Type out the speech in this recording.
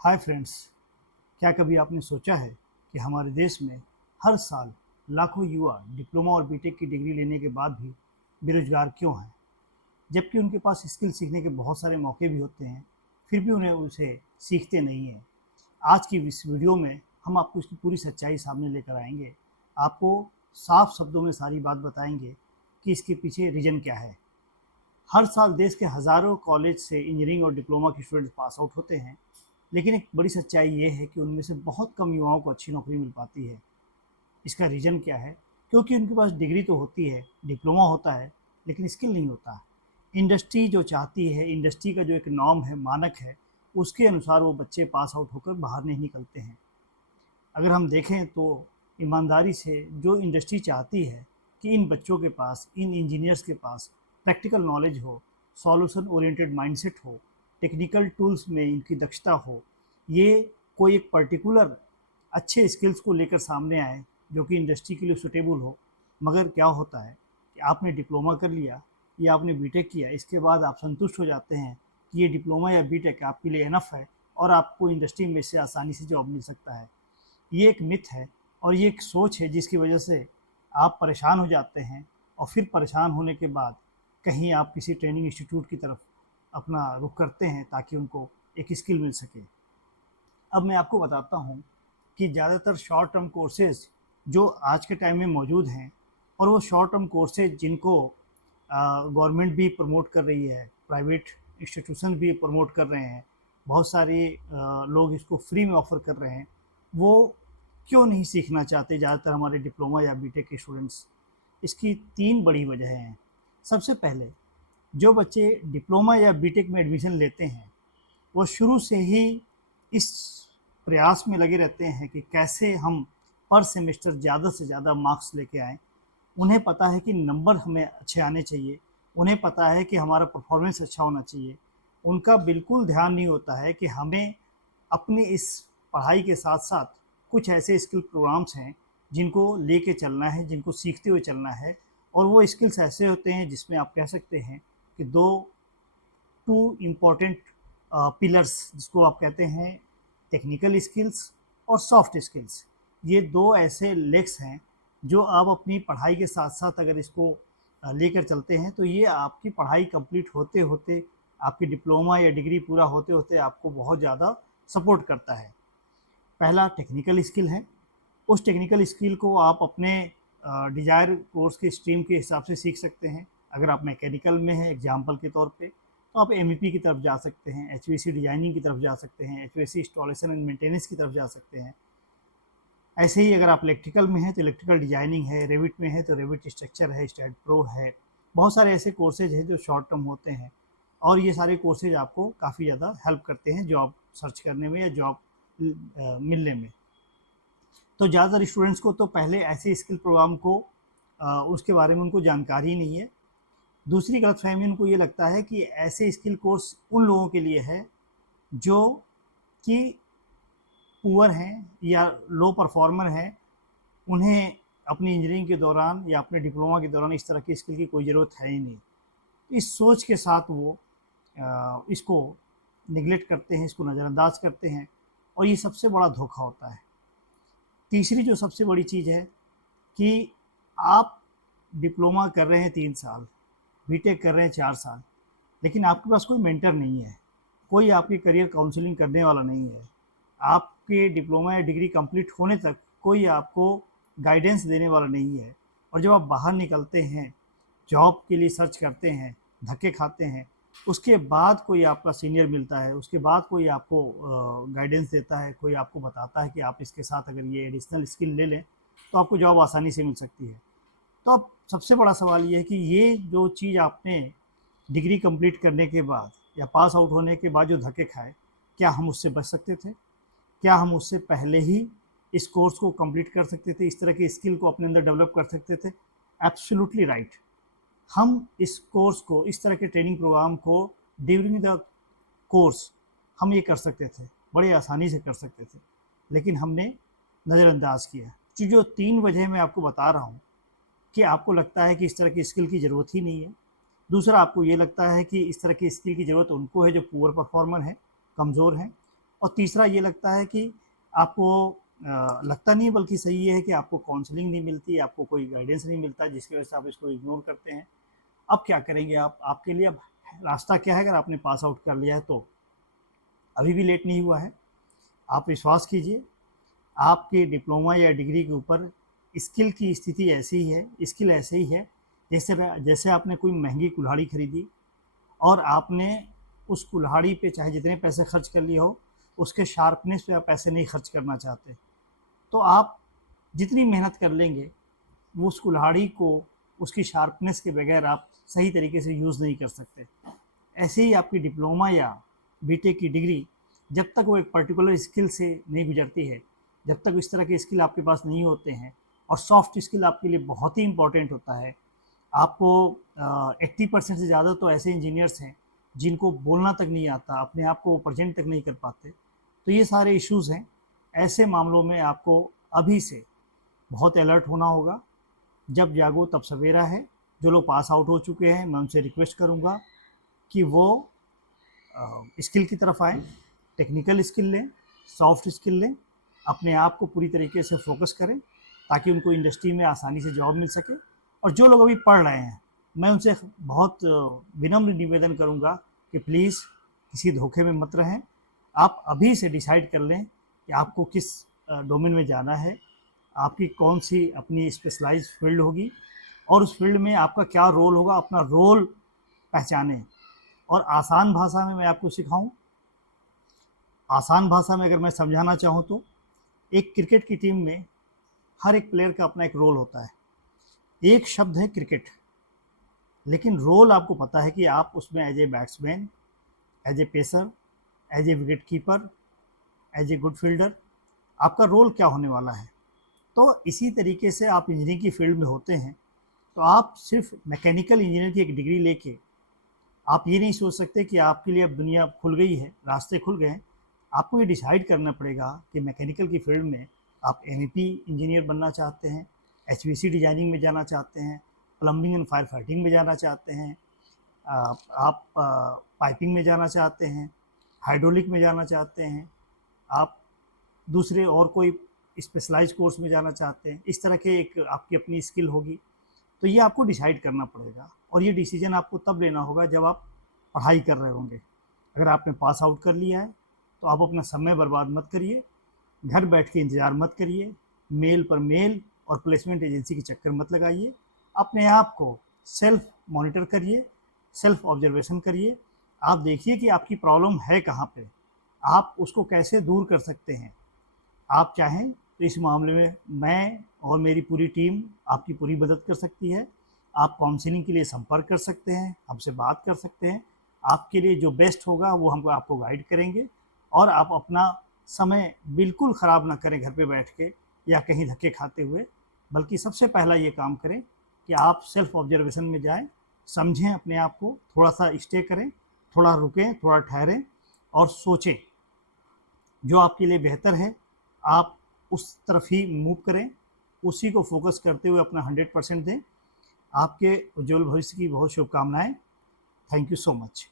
Hi friends. क्या कभी आपने सोचा है कि हमारे देश में हर साल लाखों युवा डिप्लोमा और बीटेक की डिग्री लेने के बाद भी बेरोजगार क्यों हैं, जबकि उनके पास स्किल सीखने के बहुत सारे मौके भी होते हैं, फिर भी उन्हें उसे सीखते नहीं हैं। आज की इस वीडियो में हम आपको इसकी पूरी सच्चाई सामने लेकर आएंगे। आपको साफ शब्दों में सारी बात बताएंगे कि इसके पीछे रीज़न क्या है। हर साल देश के हज़ारों कॉलेज से इंजीनियरिंग और डिप्लोमा के स्टूडेंट्स पास आउट होते हैं, लेकिन एक बड़ी सच्चाई ये है कि उनमें से बहुत कम युवाओं को अच्छी नौकरी मिल पाती है। इसका रीज़न क्या है? क्योंकि उनके पास डिग्री तो होती है, डिप्लोमा होता है, लेकिन स्किल नहीं होता। इंडस्ट्री जो चाहती है, इंडस्ट्री का जो एक नॉर्म है, मानक है, उसके अनुसार वो बच्चे पास आउट होकर बाहर नहीं निकलते हैं। अगर हम देखें तो ईमानदारी से जो इंडस्ट्री चाहती है कि इन बच्चों के पास, इन इंजीनियर्स के पास प्रैक्टिकल नॉलेज हो, सॉल्यूशन ओरिएंटेड माइंडसेट हो, टेक्निकल टूल्स में इनकी दक्षता हो, ये कोई एक पर्टिकुलर अच्छे स्किल्स को लेकर सामने आए जो कि इंडस्ट्री के लिए सुटेबल हो। मगर क्या होता है कि आपने डिप्लोमा कर लिया या आपने बीटेक किया, इसके बाद आप संतुष्ट हो जाते हैं कि ये डिप्लोमा या बीटेक आपके लिए इनफ है और आपको इंडस्ट्री में से आसानी से जॉब मिल सकता है। ये एक मिथ है और ये एक सोच है जिसकी वजह से आप परेशान हो जाते हैं और फिर परेशान होने के बाद कहीं आप किसी ट्रेनिंग इंस्टीट्यूट की तरफ अपना रुख करते हैं ताकि उनको एक स्किल मिल सके। अब मैं आपको बताता हूँ कि ज़्यादातर शॉर्ट टर्म कोर्सेज़ जो आज के टाइम में मौजूद हैं, और वो शॉर्ट टर्म कोर्सेज़ जिनको गवर्नमेंट भी प्रमोट कर रही है, प्राइवेट इंस्टीट्यूशन भी प्रमोट कर रहे हैं, बहुत सारे लोग इसको फ्री में ऑफ़र कर रहे हैं, वो क्यों नहीं सीखना चाहते ज़्यादातर हमारे डिप्लोमा या बीटेक के स्टूडेंट्स? इसकी 3 बड़ी वजह हैं। सबसे पहले, जो बच्चे डिप्लोमा या बीटेक में एडमिशन लेते हैं, वो शुरू से ही इस प्रयास में लगे रहते हैं कि कैसे हम पर सेमेस्टर ज़्यादा से ज़्यादा मार्क्स लेके आएँ। उन्हें पता है कि नंबर हमें अच्छे आने चाहिए, उन्हें पता है कि हमारा परफॉर्मेंस अच्छा होना चाहिए। उनका बिल्कुल ध्यान नहीं होता है कि हमें अपनी इस पढ़ाई के साथ-साथ कुछ ऐसे स्किल प्रोग्राम्स हैं जिनको लेके चलना है, जिनको सीखते हुए चलना है, और वो स्किल्स ऐसे होते हैं जिसमें आप कह सकते हैं कि 2 इम्पोर्टेंट पिलर्स जिसको आप कहते हैं टेक्निकल स्किल्स और सॉफ्ट स्किल्स, ये 2 ऐसे लेग्स हैं जो आप अपनी पढ़ाई के साथ-साथ अगर इसको लेकर चलते हैं तो ये आपकी पढ़ाई कंप्लीट होते-होते, आपकी डिप्लोमा या डिग्री पूरा होते-होते आपको बहुत ज़्यादा सपोर्ट करता है। पहला टेक्निकल स्किल है। उस टेक्निकल स्किल को आप अपने डिज़ायर कोर्स के स्ट्रीम के हिसाब से सीख सकते हैं। अगर आप मैकेनिकल में हैं एग्जाम्पल के तौर पे, तो आप एमईपी की तरफ जा सकते हैं, एचवीएसी डिज़ाइनिंग की तरफ जा सकते हैं, एचवीएसी इंस्टॉलेशन एंड मेंटेनेंस की तरफ जा सकते हैं। ऐसे ही अगर आप इलेक्ट्रिकल में हैं तो इलेक्ट्रिकल डिज़ाइनिंग है, रेविट में है तो रेविट स्ट्रक्चर है, स्टैड प्रो है। बहुत सारे ऐसे कोर्सेज हैं जो शॉर्ट टर्म होते हैं, और ये सारे कोर्सेज आपको काफ़ी ज़्यादा हेल्प करते हैं जॉब सर्च करने में या जॉब मिलने में। तो ज़्यादातर स्टूडेंट्स को तो पहले ऐसे स्किल प्रोग्राम को उसके बारे में उनको जानकारी ही नहीं है। दूसरी गलतफ़हमी उनको ये लगता है कि ऐसे स्किल कोर्स उन लोगों के लिए है जो कि पुअर हैं या लो परफॉर्मर हैं, उन्हें अपनी इंजीनियरिंग के दौरान या अपने डिप्लोमा के दौरान इस तरह की स्किल की कोई ज़रूरत है ही नहीं। इस सोच के साथ वो इसको निगलेक्ट करते हैं, इसको नज़रअंदाज करते हैं, और ये सबसे बड़ा धोखा होता है। तीसरी जो सबसे बड़ी चीज़ है कि आप डिप्लोमा कर रहे हैं 3 साल, बीटेक कर रहे हैं 4 साल, लेकिन आपके पास कोई मेंटर नहीं है, कोई आपकी करियर काउंसलिंग करने वाला नहीं है। आपके डिप्लोमा या डिग्री कंप्लीट होने तक कोई आपको गाइडेंस देने वाला नहीं है, और जब आप बाहर निकलते हैं, जॉब के लिए सर्च करते हैं, धक्के खाते हैं, उसके बाद कोई आपका सीनियर मिलता है, उसके बाद कोई आपको गाइडेंस देता है, कोई आपको बताता है कि आप इसके साथ अगर ये एडिशनल स्किल ले लें तो आपको जॉब आसानी से मिल सकती है। तो अब सबसे बड़ा सवाल ये है कि ये जो चीज़ आपने डिग्री कंप्लीट करने के बाद या पास आउट होने के बाद जो धक्के खाए, क्या हम उससे बच सकते थे? क्या हम उससे पहले ही इस कोर्स को कंप्लीट कर सकते थे, इस तरह की स्किल को अपने अंदर डेवलप कर सकते थे? Absolutely right. हम इस कोर्स को, इस तरह के ट्रेनिंग प्रोग्राम को ड्यूरिंग द कोर्स हम ये कर सकते थे, बड़े आसानी से कर सकते थे, लेकिन हमने नज़रअंदाज किया। जो 3 वजह मैं आपको बता रहा हूँ कि आपको लगता है कि इस तरह की स्किल की ज़रूरत ही नहीं है। दूसरा, आपको ये लगता है कि इस तरह की स्किल की ज़रूरत उनको है जो पुअर परफॉर्मर हैं, कमज़ोर हैं। और तीसरा ये लगता है कि आपको लगता नहीं है, बल्कि सही ये है कि आपको काउंसलिंग नहीं मिलती, आपको कोई गाइडेंस नहीं मिलता, जिसकी वजह से आप इसको इग्नोर करते हैं। अब क्या करेंगे आप? आपके लिए अब रास्ता क्या है? अगर आपने पास आउट कर लिया है तो अभी भी लेट नहीं हुआ है। आप विश्वास कीजिए, आपके डिप्लोमा या डिग्री के ऊपर स्किल की स्थिति ऐसी ही है, स्किल ऐसे ही है जैसे जैसे आपने कोई महंगी कुल्हाड़ी खरीदी और आपने उस कुल्हाड़ी पे चाहे जितने पैसे खर्च कर लिए हो, उसके शार्पनेस पे आप पैसे नहीं खर्च करना चाहते। तो आप जितनी मेहनत कर लेंगे, वो उस कुल्हाड़ी को उसकी शार्पनेस के बगैर आप सही तरीके से यूज़ नहीं कर सकते। ऐसे ही आपकी डिप्लोमा या बीटेक की डिग्री जब तक वो एक पर्टिकुलर स्किल से नहीं गुजरती है, जब तक इस तरह के स्किल आपके पास नहीं होते हैं, और सॉफ्ट स्किल आपके लिए बहुत ही इम्पॉर्टेंट होता है। आपको 80% से ज़्यादा तो ऐसे इंजीनियर्स हैं जिनको बोलना तक नहीं आता, अपने आप को प्रेजेंट तक नहीं कर पाते। तो ये सारे इश्यूज़ हैं। ऐसे मामलों में आपको अभी से बहुत अलर्ट होना होगा। जब जागो तब सवेरा है। जो लोग पास आउट हो चुके हैं, मैं उनसे रिक्वेस्ट करूंगा कि वो स्किल की तरफ आएँ, टेक्निकल स्किल लें, सॉफ्ट स्किल लें, अपने आप को पूरी तरीके से फोकस करें ताकि उनको इंडस्ट्री में आसानी से जॉब मिल सके। और जो लोग अभी पढ़ रहे हैं, मैं उनसे बहुत विनम्र निवेदन करूंगा कि प्लीज़ किसी धोखे में मत रहें। आप अभी से डिसाइड कर लें कि आपको किस डोमेन में जाना है, आपकी कौन सी अपनी स्पेशलाइज्ड फील्ड होगी और उस फील्ड में आपका क्या रोल होगा। अपना रोल पहचानें। और आसान भाषा में मैं आपको सिखाऊं, आसान भाषा में अगर मैं समझाना चाहूँ तो एक क्रिकेट की टीम में हर एक प्लेयर का अपना एक रोल होता है। एक शब्द है क्रिकेट, लेकिन रोल आपको पता है कि आप उसमें as a batsman, as a pacer, as a wicket keeper, as a good fielder, आपका रोल क्या होने वाला है। तो इसी तरीके से आप इंजीनियरिंग की फील्ड में होते हैं, तो आप सिर्फ मैकेनिकल इंजीनियर की एक डिग्री लेके आप ये नहीं सोच सकते कि आपके लिए अब दुनिया खुल गई है, रास्ते खुल गए हैं। आपको ये डिसाइड करना पड़ेगा कि मैकेनिकल की फील्ड में आप एमईपी इंजीनियर बनना चाहते हैं, एचवीसी डिजाइनिंग में जाना चाहते हैं, प्लम्बिंग एंड फायर फाइटिंग में जाना चाहते हैं, आप पाइपिंग में जाना चाहते हैं, हाइड्रोलिक में जाना चाहते हैं, आप दूसरे और कोई स्पेशलाइज कोर्स में जाना चाहते हैं। इस तरह के एक आपकी अपनी स्किल होगी। तो ये आपको डिसाइड करना पड़ेगा और ये डिसीजन आपको तब लेना होगा जब आप पढ़ाई कर रहे होंगे। अगर आपने पास आउट कर लिया है तो आप अपना समय बर्बाद मत करिए, घर बैठ के इंतज़ार मत करिए, मेल पर मेल और प्लेसमेंट एजेंसी के चक्कर मत लगाइए। अपने आप को सेल्फ मॉनिटर करिए, सेल्फ ऑब्जर्वेशन करिए। आप देखिए कि आपकी प्रॉब्लम है कहाँ पे, आप उसको कैसे दूर कर सकते हैं। आप चाहें तो इस मामले में मैं और मेरी पूरी टीम आपकी पूरी मदद कर सकती है। आप काउंसलिंग के लिए संपर्क कर सकते हैं, हमसे बात कर सकते हैं। आपके लिए जो बेस्ट होगा वो हम आपको गाइड करेंगे। और आप अपना समय बिल्कुल ख़राब ना करें घर पे बैठ के या कहीं धक्के खाते हुए, बल्कि सबसे पहला ये काम करें कि आप सेल्फ ऑब्जर्वेशन में जाएं, समझें अपने आप को, थोड़ा सा स्टे करें, थोड़ा रुकें, थोड़ा ठहरें और सोचें जो आपके लिए बेहतर है आप उस तरफ ही मूव करें, उसी को फोकस करते हुए अपना 100% दें। आपके उज्जवल भविष्य की बहुत शुभकामनाएं। Thank you so much.